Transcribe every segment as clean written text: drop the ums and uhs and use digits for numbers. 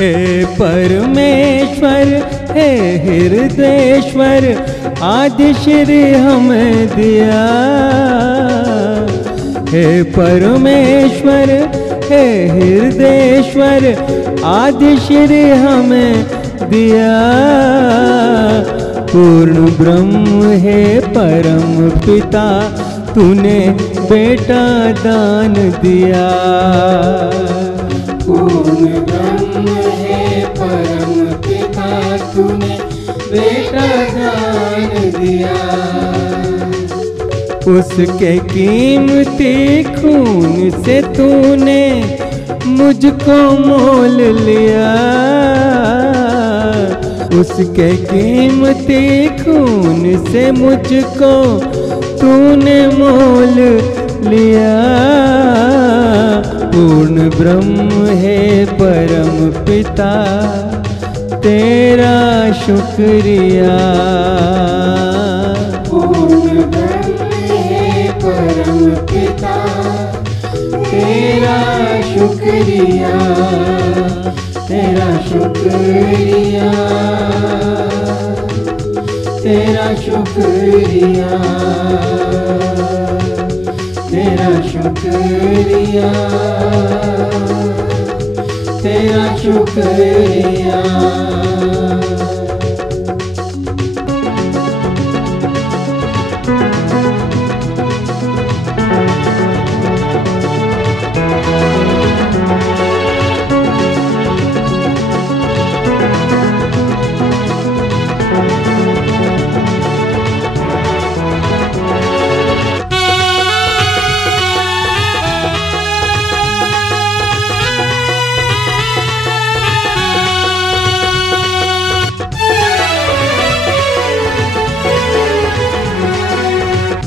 हे परमेश्वर हे हृदयेश्वर आदि श्री हमें दिया। हे परमेश्वर हे हृदयेश्वर आदि श्री हमें दिया। पूर्ण ब्रह्म है परम पिता तूने बेटा दान दिया। पूर्ण ब्रह्म है परम पिता तूने बेटा दान दिया। उसके कीमती खून से तूने मुझको मोल लिया। उसके कीमती खून से मुझको तूने मोल लिया। पूर्ण ब्रह्म है परम पिता तेरा शुक्रिया। पूर्ण ब्रह्म है परम पिता तेरा शुक्रिया। तेरा शुक्रिया। तेरा शुक्रिया। तेरा शुक्रिया। तेरा शुक्रिया।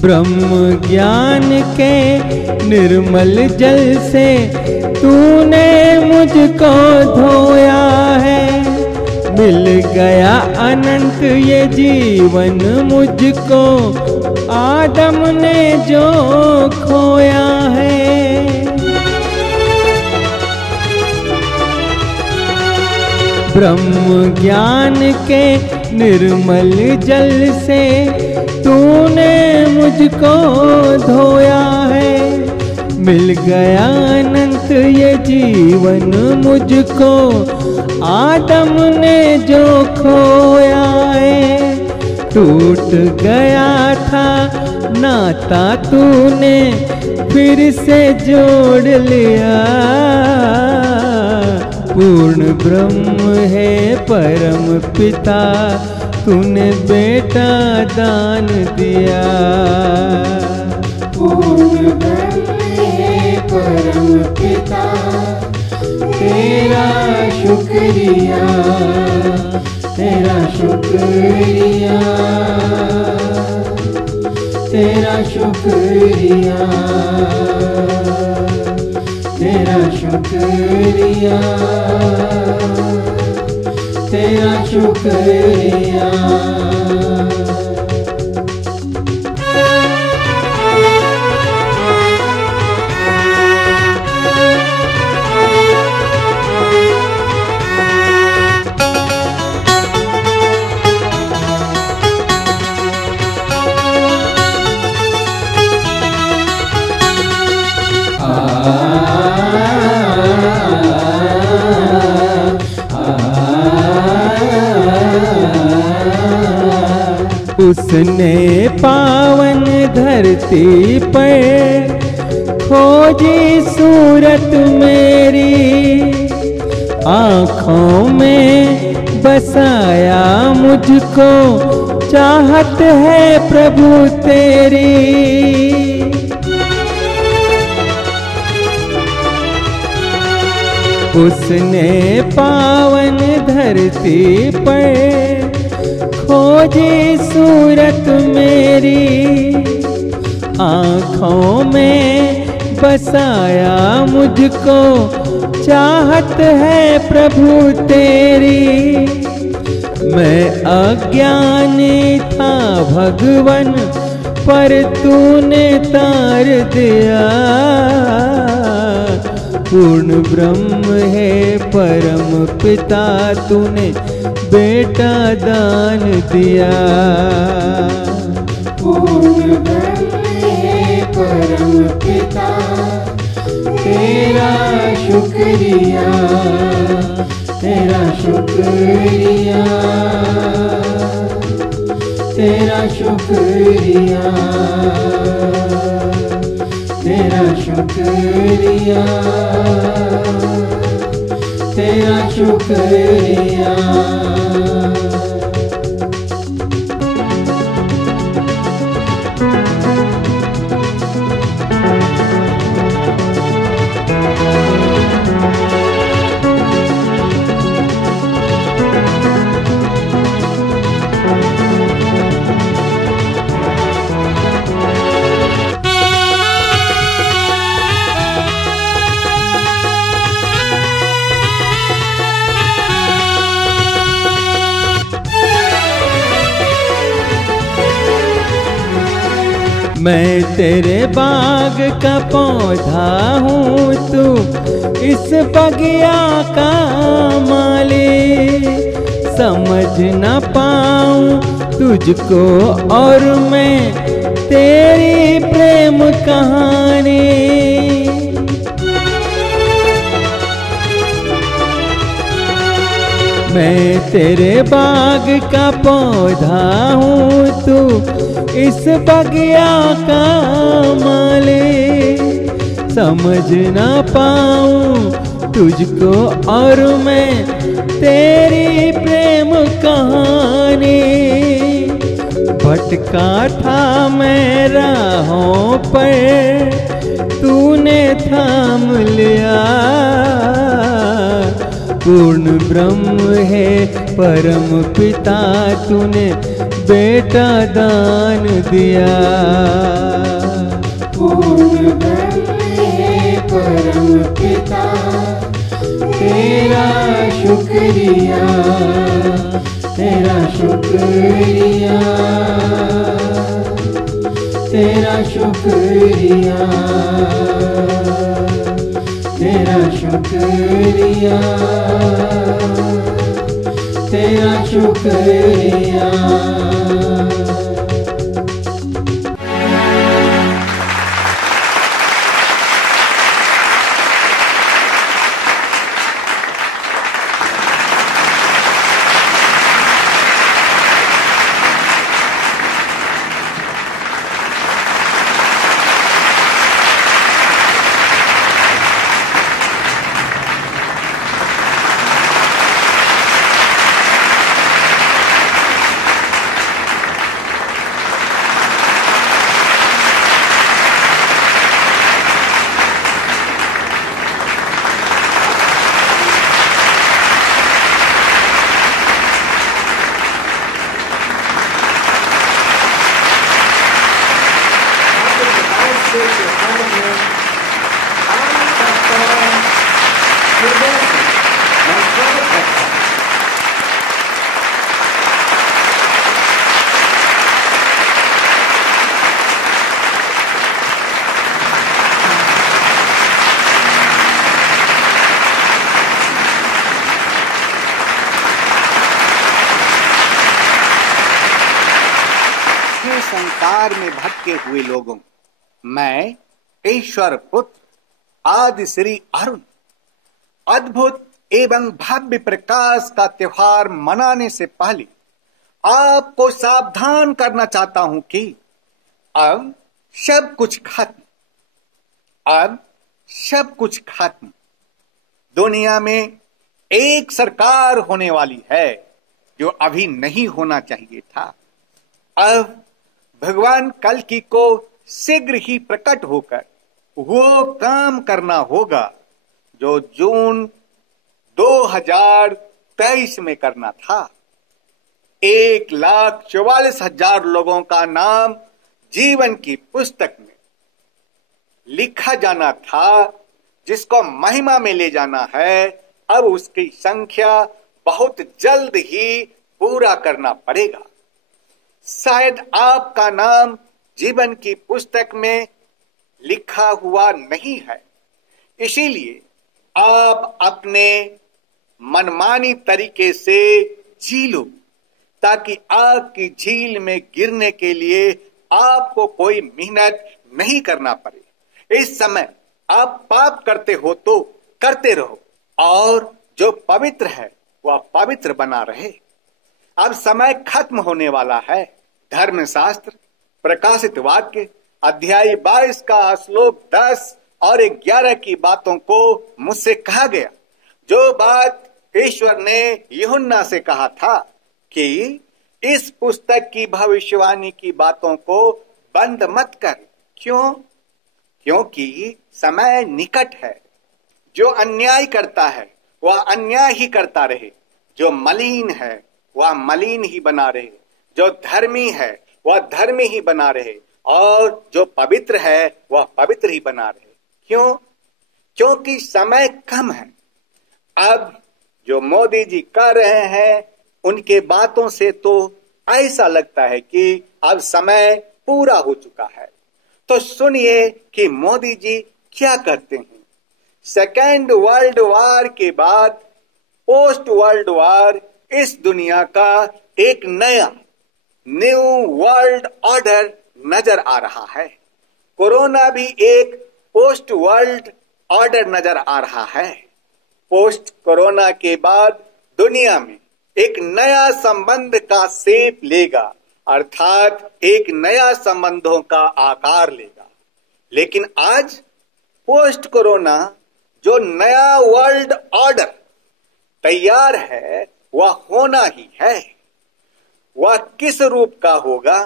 ब्रह्म ज्ञान के निर्मल जल से तूने मुझको धोया है। मिल गया अनंत ये जीवन मुझको आदम ने जो खोया है। ब्रह्म ज्ञान के निर्मल जल से तूने मुझको धोया है। मिल गया अनंत ये जीवन मुझको आदम ने जो खोया है। टूट गया था नाता तूने फिर से जोड़ लिया। पूर्ण ब्रह्म है परम पिता तूने बेटा दान दिया। पूर्ण ब्रह्म है परम पिता तेरा शुक्रिया। तेरा शुक्रिया। तेरा शुक्रिया। तेरा शुक्रिया। तेरा शुक्रिया। उसने पावन धरती पर खोजी सूरत मेरी। आँखों में बसाया मुझको चाहत है प्रभु तेरी। उसने पावन धरती पर खोजी सूरत मेरी। आँखों में बसाया मुझको चाहत है प्रभु तेरी। मैं अज्ञानी था भगवन पर तूने तार दिया। पूर्ण ब्रह्म है परम पिता, तूने बेटा दान दिया। पूर्ण ब्रह्म है परम पिता, तेरा शुक्रिया, तेरा शुक्रिया, तेरा शुक्रिया, तेरा शुक्रिया, तेरा शुक्रिया। मैं तेरे बाग का पौधा हूँ, तू इस बगिया का माली। समझ न पाऊँ तुझको और मैं तेरी प्रेम कहानी। मैं तेरे बाग का पौधा हूँ, तू इस बगिया का माली। समझ ना पाऊँ तुझको और मैं तेरी प्रेम कहानी। भटका था मैं राहों पर, तूने थाम लिया। पूर्ण ब्रह्म है परम पिता, तूने बेटा दान दिया। पूर्ण ब्रह्म है परम पिता, तेरा शुक्रिया, तेरा शुक्रिया, तेरा शुक्रिया, तेरा शुक्रिया, तेरा शुक्रिया। संसार में भटके हुए लोगों, मैं ईश्वर पुत्र आदि श्री अरुण अद्भुत एवं भव्य प्रकाश का त्योहार मनाने से पहले आपको सावधान करना चाहता हूं कि अब सब कुछ खत्म, अब सब कुछ खत्म। दुनिया में एक सरकार होने वाली है जो अभी नहीं होना चाहिए था। अब भगवान कल्कि को शीघ्र ही प्रकट होकर वो काम करना होगा जो जून 2023 में करना था। 1,44,000 लोगों का नाम जीवन की पुस्तक में लिखा जाना था, जिसको महिमा में ले जाना है। अब उसकी संख्या बहुत जल्द ही पूरा करना पड़ेगा। शायद आपका नाम जीवन की पुस्तक में लिखा हुआ नहीं है, इसीलिए आप अपने मनमानी तरीके से जी लो, ताकि आग की झील में गिरने के लिए आपको कोई मेहनत नहीं करना पड़े। इस समय आप पाप करते हो तो करते रहो, और जो पवित्र है वह पवित्र बना रहे। अब समय खत्म होने वाला है। धर्मशास्त्र प्रकाशित वाक्य अध्याय 22 का श्लोक 10 और 11 की बातों को मुझसे कहा गया। जो बात ईश्वर ने यूहन्ना से कहा था कि इस पुस्तक की भविष्यवाणी की बातों को बंद मत कर। क्यों? क्योंकि समय निकट है। जो अन्याय करता है वह अन्याय ही करता रहे, जो मलिन है वह मलिन ही बना रहे, जो धर्मी है वह धर्मी ही बना रहे, और जो पवित्र है वह पवित्र ही बना रहे। क्यों? क्योंकि समय कम है। अब जो मोदी जी कर रहे हैं उनके बातों से तो ऐसा लगता है कि अब समय पूरा हो चुका है। तो सुनिए कि मोदी जी क्या करते हैं। सेकेंड वर्ल्ड वॉर के बाद पोस्ट वर्ल्ड वॉर इस दुनिया का एक नया न्यू वर्ल्ड ऑर्डर नजर आ रहा है। कोरोना भी एक पोस्ट वर्ल्ड ऑर्डर नजर आ रहा है। पोस्ट कोरोना के बाद दुनिया में एक नया संबंध का शेप लेगा, अर्थात एक नया संबंधों का आकार लेगा। लेकिन आज पोस्ट कोरोना जो नया वर्ल्ड ऑर्डर तैयार है वह होना ही है। वह किस रूप का होगा,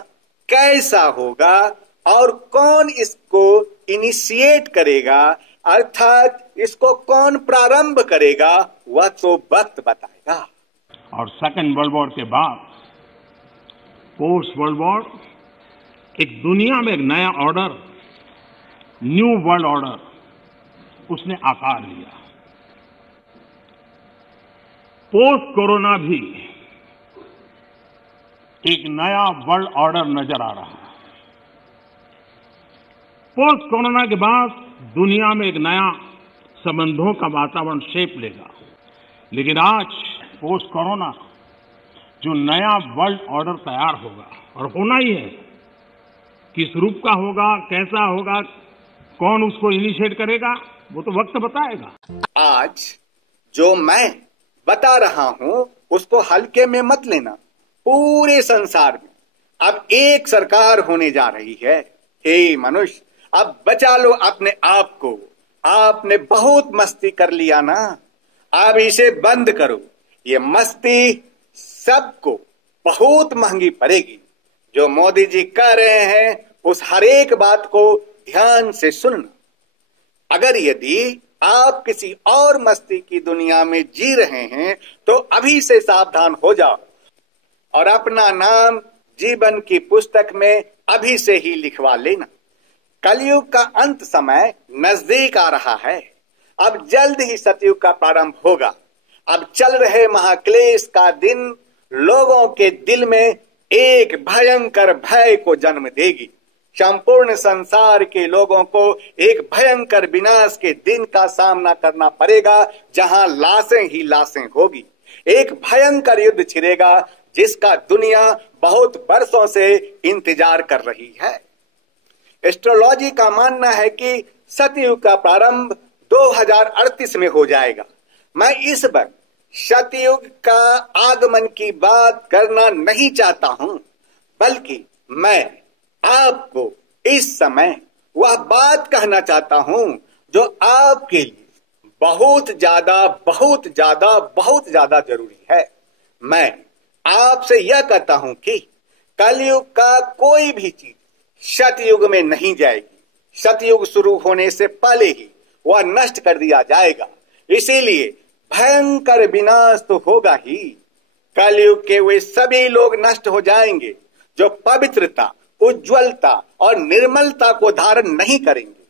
कैसा होगा और कौन इसको इनिशिएट करेगा, अर्थात इसको कौन प्रारंभ करेगा, वह तो वक्त बताएगा। और सेकेंड वर्ल्ड वॉर के बाद पोस्ट वर्ल्ड वॉर एक दुनिया में एक नया ऑर्डर, न्यू वर्ल्ड ऑर्डर उसने आकार लिया। पोस्ट कोरोना भी एक नया वर्ल्ड ऑर्डर नजर आ रहा है। पोस्ट कोरोना के बाद दुनिया में एक नया संबंधों का वातावरण शेप लेगा। लेकिन आज पोस्ट कोरोना जो नया वर्ल्ड ऑर्डर तैयार होगा, और होना ही है, किस रूप का होगा, कैसा होगा, कौन उसको इनिशिएट करेगा, वो तो वक्त बताएगा। आज जो मैं बता रहा हूं उसको हल्के में मत लेना। पूरे संसार में अब एक सरकार होने जा रही है। हे मनुष्य, अब बचा लो अपने आप को। आपने बहुत मस्ती कर लिया ना, अब इसे बंद करो। ये मस्ती सबको बहुत महंगी पड़ेगी। जो मोदी जी कह रहे हैं उस हर एक बात को ध्यान से सुनना। अगर यदि आप किसी और मस्ती की दुनिया में जी रहे हैं तो अभी से सावधान हो जाओ और अपना नाम जीवन की पुस्तक में अभी से ही लिखवा लेना। कलयुग का अंत समय नजदीक आ रहा है। अब जल्द ही सतयुग का प्रारंभ होगा। अब चल रहे महाक्लेश का दिन लोगों के दिल में एक भयंकर भय को जन्म देगी। संपूर्ण संसार के लोगों को एक भयंकर विनाश के दिन का सामना करना पड़ेगा, जहां लाशें ही लाशें होगी। एक भयंकर युद्ध छिड़ेगा जिसका दुनिया बहुत वर्षों से इंतजार कर रही है। एस्ट्रोलॉजी का मानना है कि सतयुग का प्रारंभ 2038 में हो जाएगा। मैं इस बार सतयुग का आगमन की बात करना नहीं चाहता हूं, बल्कि मैं आपको इस समय वह बात कहना चाहता हूं जो आपके लिए बहुत ज्यादा बहुत ज्यादा बहुत ज्यादा जरूरी है। मैं आपसे यह कहता हूं कि कलयुग का कोई भी चीज सतयुग में नहीं जाएगी। सतयुग शुरू होने से पहले ही वह नष्ट कर दिया जाएगा। इसीलिए भयंकर विनाश तो होगा ही। कलयुग के वे सभी लोग नष्ट हो जाएंगे जो पवित्रता, उज्ज्वलता और निर्मलता को धारण नहीं करेंगे।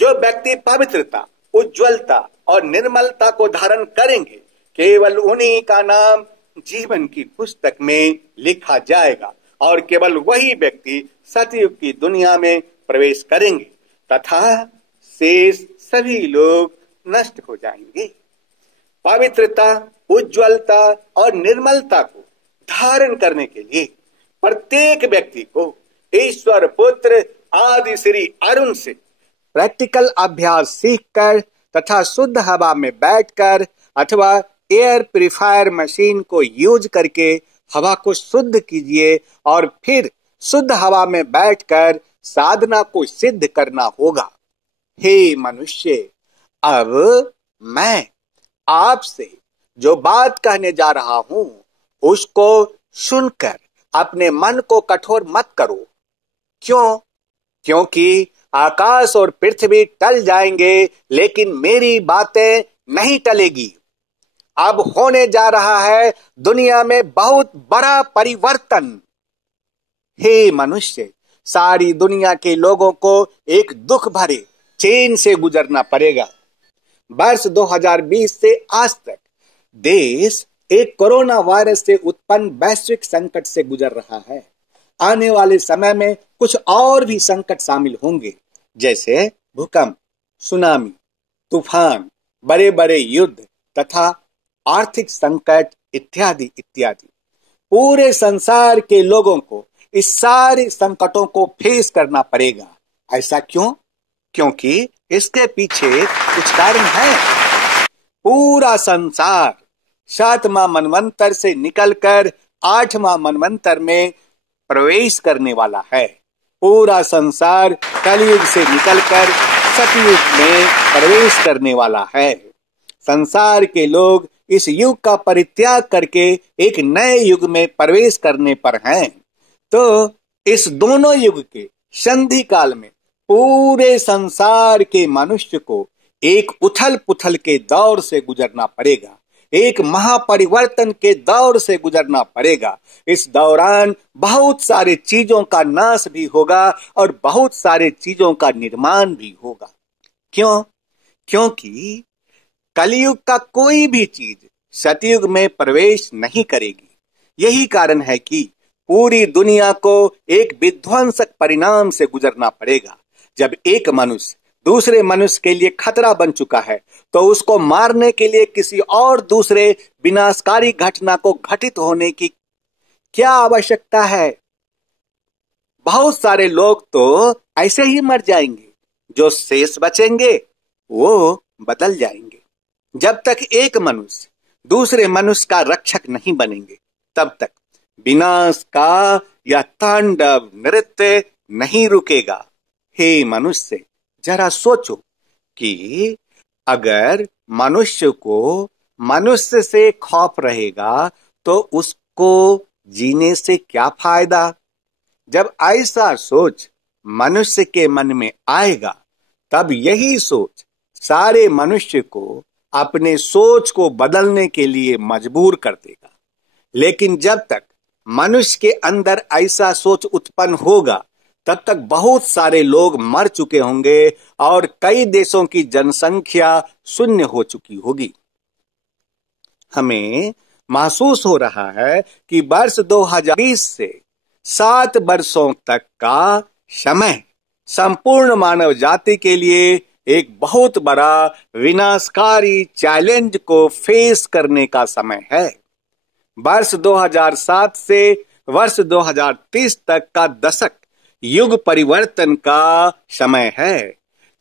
जो व्यक्ति पवित्रता, उज्ज्वलता और निर्मलता को धारण करेंगे, केवल उन्हीं का नाम जीवन की पुस्तक में लिखा जाएगा और केवल वही व्यक्ति सतयुग की दुनिया में प्रवेश करेंगे तथा शेष सभी लोग नष्ट हो जाएंगे। पवित्रता, उज्ज्वलता और निर्मलता को धारण करने के लिए प्रत्येक व्यक्ति को ईश्वर पुत्र आदि श्री अरुण से प्रैक्टिकल अभ्यास सीखकर तथा शुद्ध हवा में बैठकर अथवा एयर प्यूरिफायर मशीन को यूज करके हवा को शुद्ध कीजिए और फिर शुद्ध हवा में बैठकर साधना को सिद्ध करना होगा। हे मनुष्य, अब मैं आपसे जो बात कहने जा रहा हूं उसको सुनकर अपने मन को कठोर मत करो। क्यों? क्योंकि आकाश और पृथ्वी टल जाएंगे लेकिन मेरी बातें नहीं टलेगी। अब होने जा रहा है दुनिया में बहुत बड़ा परिवर्तन। हे मनुष्य, सारी दुनिया के लोगों को एक दुख भरे चेन से गुजरना पड़ेगा। वर्ष 2020 से आज तक देश एक कोरोना वायरस से उत्पन्न वैश्विक संकट से गुजर रहा है। आने वाले समय में कुछ और भी संकट शामिल होंगे, जैसे भूकंप, सुनामी, तूफान, बड़े बड़े युद्ध तथा आर्थिक संकट इत्यादि इत्यादि। पूरे संसार के लोगों को इस सारे संकटों को फेस करना पड़ेगा। ऐसा क्यों? क्योंकि इसके पीछे कुछ कारण है। पूरा संसार 7वां मनवंतर से निकलकर 8वां मनवंतर में प्रवेश करने वाला है। पूरा संसार कलयुग से निकलकर सतयुग में प्रवेश करने वाला है। संसार के लोग इस युग का परित्याग करके एक नए युग में प्रवेश करने पर हैं। तो इस दोनों युग के संधि काल में पूरे संसार के मनुष्य को एक उथल पुथल के दौर से गुजरना पड़ेगा, एक महापरिवर्तन के दौर से गुजरना पड़ेगा। इस दौरान बहुत सारे चीजों का नाश भी होगा और बहुत सारे चीजों का निर्माण भी होगा। क्यों? क्योंकि कलयुग का कोई भी चीज सतयुग में प्रवेश नहीं करेगी। यही कारण है कि पूरी दुनिया को एक विध्वंसक परिणाम से गुजरना पड़ेगा। जब एक मनुष्य दूसरे मनुष्य के लिए खतरा बन चुका है तो उसको मारने के लिए किसी और दूसरे विनाशकारी घटना को घटित होने की क्या आवश्यकता है? बहुत सारे लोग तो ऐसे ही मर जाएंगे, जो शेष बचेंगे वो बदल जाएंगे। जब तक एक मनुष्य दूसरे मनुष्य का रक्षक नहीं बनेंगे तब तक विनाश का यह तांडव नृत्य नहीं रुकेगा। हे मनुष्य, जरा सोचो कि अगर मनुष्य को मनुष्य से खौफ रहेगा तो उसको जीने से क्या फायदा? जब ऐसा सोच मनुष्य के मन में आएगा तब यही सोच सारे मनुष्य को अपने सोच को बदलने के लिए मजबूर कर देगा। लेकिन जब तक मनुष्य के अंदर ऐसा सोच उत्पन्न होगा तब तक बहुत सारे लोग मर चुके होंगे और कई देशों की जनसंख्या शून्य हो चुकी होगी। हमें महसूस हो रहा है कि वर्ष 2020 से 7 वर्षों तक का समय संपूर्ण मानव जाति के लिए एक बहुत बड़ा विनाशकारी चैलेंज को फेस करने का समय है। वर्ष 2007 से वर्ष 2030 तक का दशक युग परिवर्तन का समय है।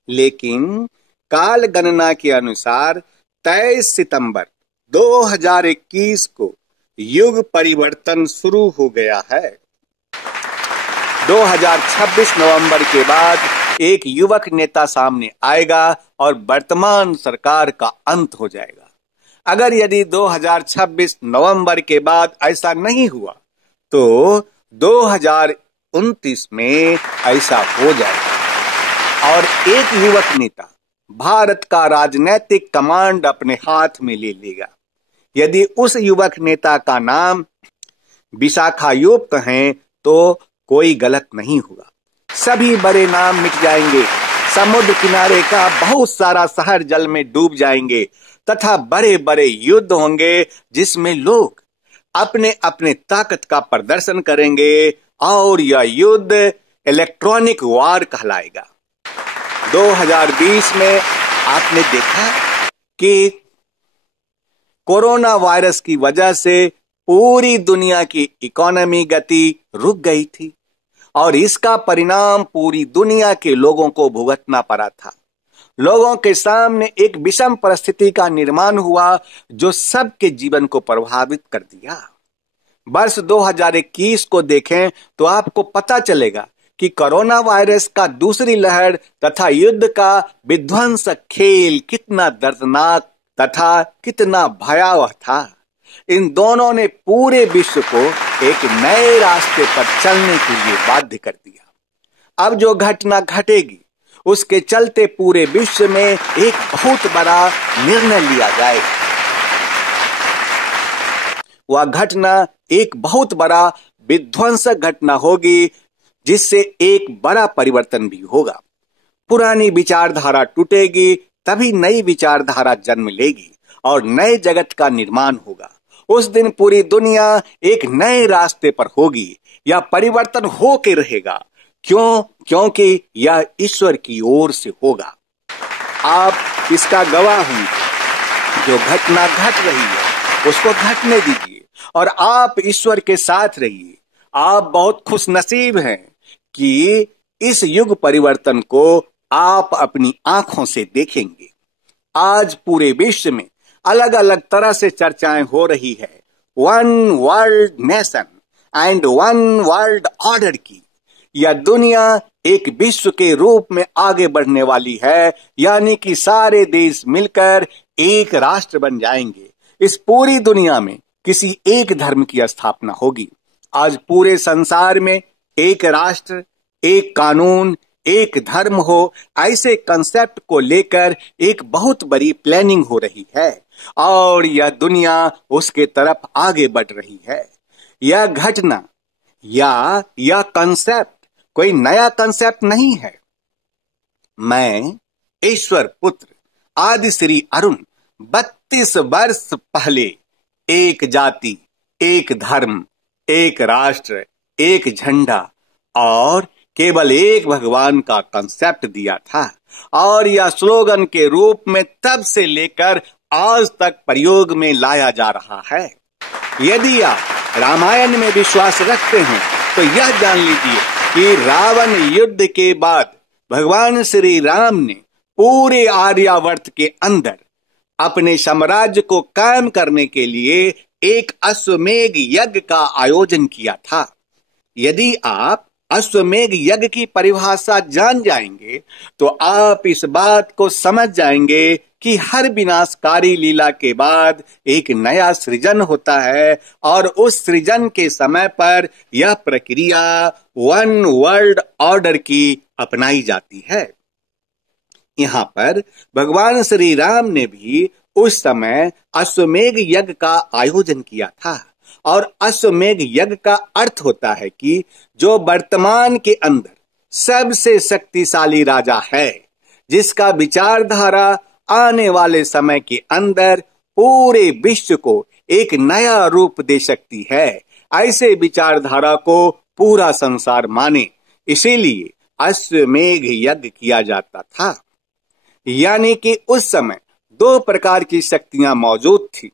लेकिन काल गणना के अनुसार 23 सितंबर 2021 को युग परिवर्तन शुरू हो गया है। 2026 नवंबर के बाद एक युवक नेता सामने आएगा और वर्तमान सरकार का अंत हो जाएगा। अगर यदि 2026 नवंबर के बाद ऐसा नहीं हुआ तो 2029 में ऐसा हो जाएगा और एक युवक नेता भारत का राजनीतिक कमांड अपने हाथ में ले लेगा। यदि उस युवक नेता का नाम विशाखायुक्त है तो कोई गलत नहीं होगा। सभी बड़े नाम मिट जाएंगे, समुद्र किनारे का बहुत सारा शहर जल में डूब जाएंगे तथा बड़े बड़े युद्ध होंगे जिसमें लोग अपने अपने ताकत का प्रदर्शन करेंगे और यह युद्ध इलेक्ट्रॉनिक वॉर कहलाएगा। 2020 में आपने देखा कि कोरोना वायरस की वजह से पूरी दुनिया की इकोनॉमी गति रुक गई थी और इसका परिणाम पूरी दुनिया के लोगों को भुगतना पड़ा था। लोगों के सामने एक विषम परिस्थिति का निर्माण हुआ जो सबके जीवन को प्रभावित कर दिया। वर्ष 2021 को देखें तो आपको पता चलेगा कि कोरोना वायरस का दूसरी लहर तथा युद्ध का विध्वंसक खेल कितना दर्दनाक तथा कितना भयावह था। इन दोनों ने पूरे विश्व को एक नए रास्ते पर चलने के लिए बाध्य कर दिया। अब जो घटना घटेगी उसके चलते पूरे विश्व में एक बहुत बड़ा निर्णय लिया जाएगा। वह घटना एक बहुत बड़ा विध्वंसक घटना होगी जिससे एक बड़ा परिवर्तन भी होगा। पुरानी विचारधारा टूटेगी, तभी नई विचारधारा जन्म लेगी और नए जगत का निर्माण होगा। उस दिन पूरी दुनिया एक नए रास्ते पर होगी। यह परिवर्तन हो के रहेगा। क्यों? क्योंकि यह ईश्वर की ओर से होगा। आप इसका गवाह होंगे। जो घटना घट रही है उसको घटने दीजिए और आप ईश्वर के साथ रहिए। आप बहुत खुशनसीब हैं कि इस युग परिवर्तन को आप अपनी आंखों से देखेंगे। आज पूरे विश्व में अलग अलग तरह से चर्चाएं हो रही है one world nation and one world order की। यह दुनिया एक विश्व के रूप में आगे बढ़ने वाली है, यानी कि सारे देश मिलकर एक राष्ट्र बन जाएंगे। इस पूरी दुनिया में किसी एक धर्म की स्थापना होगी। आज पूरे संसार में एक राष्ट्र, एक कानून, एक धर्म हो, ऐसे कंसेप्ट को लेकर एक बहुत बड़ी प्लानिंग हो रही है और यह दुनिया उसके तरफ आगे बढ़ रही है। यह घटना या यह कंसेप्ट कोई नया कंसेप्ट नहीं है। मैं ईश्वर पुत्र आदि श्री अरुण 32 वर्ष पहले एक जाति, एक धर्म, एक राष्ट्र, एक झंडा और केवल एक भगवान का कंसेप्ट दिया था और यह स्लोगन के रूप में तब से लेकर आज तक प्रयोग में लाया जा रहा है। यदि आप रामायण में विश्वास रखते हैं तो यह जान लीजिए कि रावण युद्ध के बाद भगवान श्री राम ने पूरे आर्यावर्त के अंदर अपने साम्राज्य को कायम करने के लिए एक अश्वमेध यज्ञ का आयोजन किया था। यदि आप अश्वमेध यज्ञ की परिभाषा जान जाएंगे तो आप इस बात को समझ जाएंगे कि हर विनाशकारी लीला के बाद एक नया सृजन होता है और उस सृजन के समय पर यह प्रक्रिया वन वर्ल्ड ऑर्डर की अपनाई जाती है। यहाँ पर भगवान श्री राम ने भी उस समय अश्वमेध यज्ञ का आयोजन किया था और अश्वमेध यज्ञ का अर्थ होता है कि जो वर्तमान के अंदर सबसे शक्तिशाली राजा है, जिसका विचारधारा आने वाले समय के अंदर पूरे विश्व को एक नया रूप दे सकती है, ऐसे विचारधारा को पूरा संसार माने, इसीलिए अश्वमेध यज्ञ किया जाता था। यानी कि उस समय दो प्रकार की शक्तियां मौजूद थी,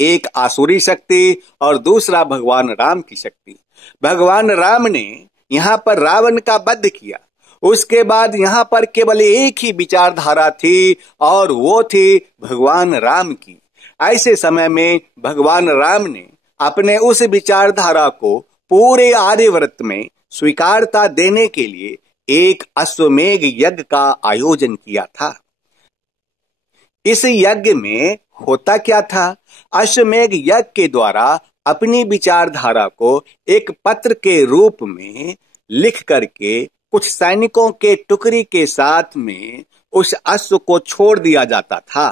एक आसुरी शक्ति और दूसरा भगवान राम की शक्ति। भगवान राम ने यहाँ पर रावण का वध किया, उसके बाद यहाँ पर केवल एक ही विचारधारा थी और वो थी भगवान राम की। ऐसे समय में भगवान राम ने अपने उस विचारधारा को पूरे आर्यवर्त में स्वीकारता देने के लिए एक अश्वमेध यज्ञ का आयोजन किया था। इस यज्ञ में होता क्या था? अश्वमेध यज्ञ के द्वारा अपनी विचारधारा को एक पत्र के रूप में लिख करके कुछ सैनिकों के टुकड़ी के साथ में उस अश्व को छोड़ दिया जाता था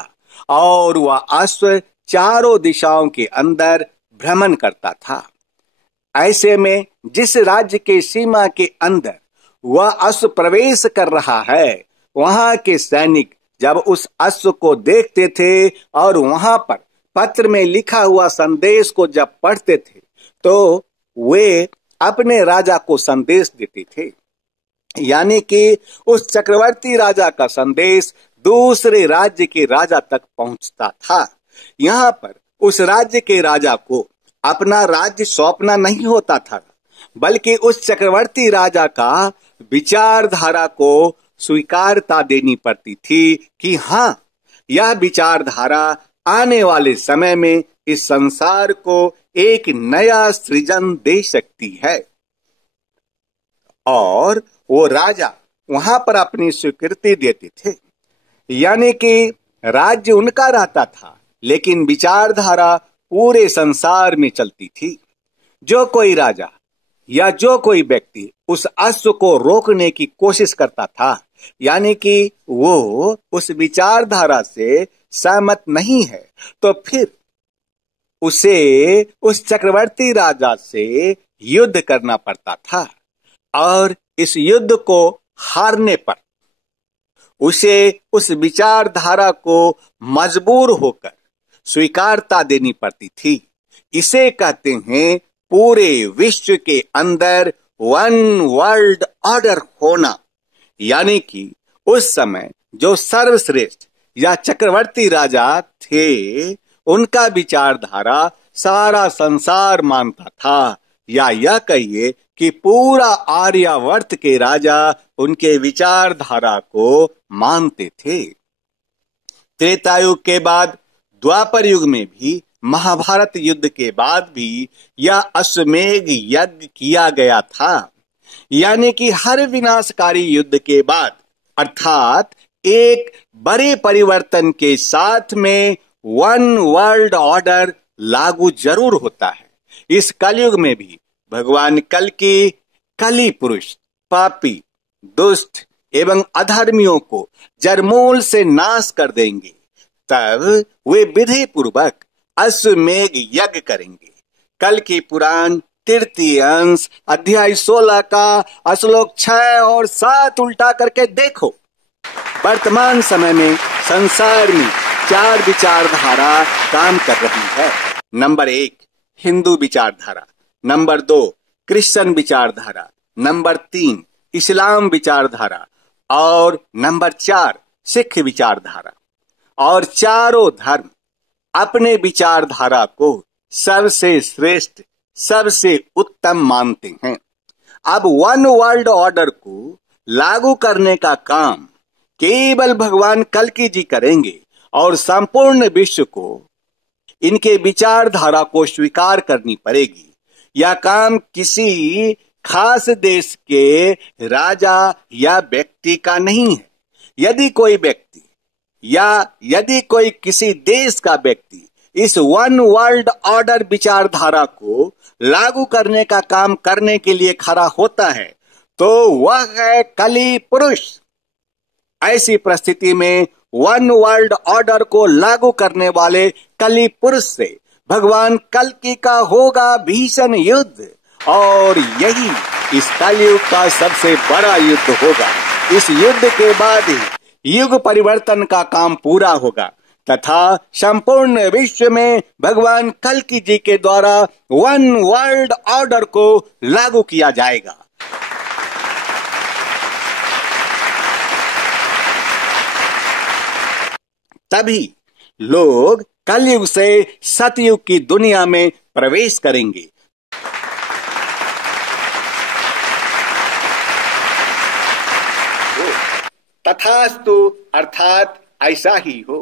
और वह अश्व चारों दिशाओं के अंदर भ्रमण करता था। ऐसे में जिस राज्य के सीमा के अंदर वह अश्व प्रवेश कर रहा है, वहां के सैनिक जब उस अश्व को देखते थे और वहां पर पत्र में लिखा हुआ संदेश को जब पढ़ते थे तो वे अपने राजा को संदेश देते थे। यानी कि उस चक्रवर्ती राजा का संदेश दूसरे राज्य के राजा तक पहुंचता था। यहाँ पर उस राज्य के राजा को अपना राज्य सौंपना नहीं होता था, बल्कि उस चक्रवर्ती राजा का विचारधारा को स्वीकारता देनी पड़ती थी कि हाँ, यह विचारधारा आने वाले समय में इस संसार को एक नया सृजन दे सकती है। और वो राजा वहां पर अपनी स्वीकृति देते थे, यानी कि राज्य उनका रहता था, लेकिन विचारधारा पूरे संसार में चलती थी। जो कोई राजा या जो कोई व्यक्ति उस अश्व को रोकने की कोशिश करता था, यानी कि वो उस विचारधारा से सहमत नहीं है, तो फिर उसे उस चक्रवर्ती राजा से युद्ध करना पड़ता था। और इस युद्ध को हारने पर उसे उस विचारधारा को मजबूर होकर स्वीकारता देनी पड़ती थी। इसे कहते हैं पूरे विश्व के अंदर वन वर्ल्ड ऑर्डर होना, यानी कि उस समय जो सर्वश्रेष्ठ या चक्रवर्ती राजा थे, उनका विचारधारा सारा संसार मानता था, या यह कहिए कि पूरा आर्यावर्त के राजा उनके विचारधारा को मानते थे। त्रेता युग के बाद द्वापर युग में भी, महाभारत युद्ध के बाद भी यह अश्वमेध यज्ञ किया गया था, यानी कि हर विनाशकारी युद्ध के बाद, अर्थात एक बड़े परिवर्तन के साथ में वन वर्ल्ड ऑर्डर लागू जरूर होता है। इस कलयुग में भी भगवान कल की कली पुरुष पापी, दुष्ट एवं अधर्मियों को जड़मूल से नाश कर देंगे। तब वे विधि पूर्वक अश्वमेध यज्ञ करेंगे। कल की पुराण तृतीय अंश अध्याय 16 का श्लोक 6 और 7 उल्टा करके देखो। वर्तमान समय में संसार में 4 विचारधारा काम कर रही है। नंबर 1 हिंदू विचारधारा, नंबर 2 क्रिश्चियन विचारधारा, नंबर 3 इस्लाम विचारधारा और नंबर 4 सिख विचारधारा। और चारों धर्म अपने विचारधारा को सबसे श्रेष्ठ, सबसे उत्तम मानते हैं। अब वन वर्ल्ड ऑर्डर को लागू करने का काम केवल भगवान कल्कि जी करेंगे और संपूर्ण विश्व को इनके विचारधारा को स्वीकार करनी पड़ेगी। यह काम किसी खास देश के राजा या व्यक्ति का नहीं है। यदि कोई व्यक्ति या यदि कोई किसी देश का व्यक्ति इस वन वर्ल्ड ऑर्डर विचारधारा को लागू करने का काम करने के लिए खड़ा होता है, तो वह है कली पुरुष। ऐसी परिस्थिति में वन वर्ल्ड ऑर्डर को लागू करने वाले कली पुरुष से भगवान कल्कि का होगा भीषण युद्ध, और यही इस कलयुग का सबसे बड़ा युद्ध होगा। इस युद्ध के बाद ही युग परिवर्तन का काम पूरा होगा तथा संपूर्ण विश्व में भगवान कल्कि जी के द्वारा वन वर्ल्ड ऑर्डर को लागू किया जाएगा। तभी लोग कलयुग से सतयुग की दुनिया में प्रवेश करेंगे। तथास्तु, अर्थात ऐसा ही हो।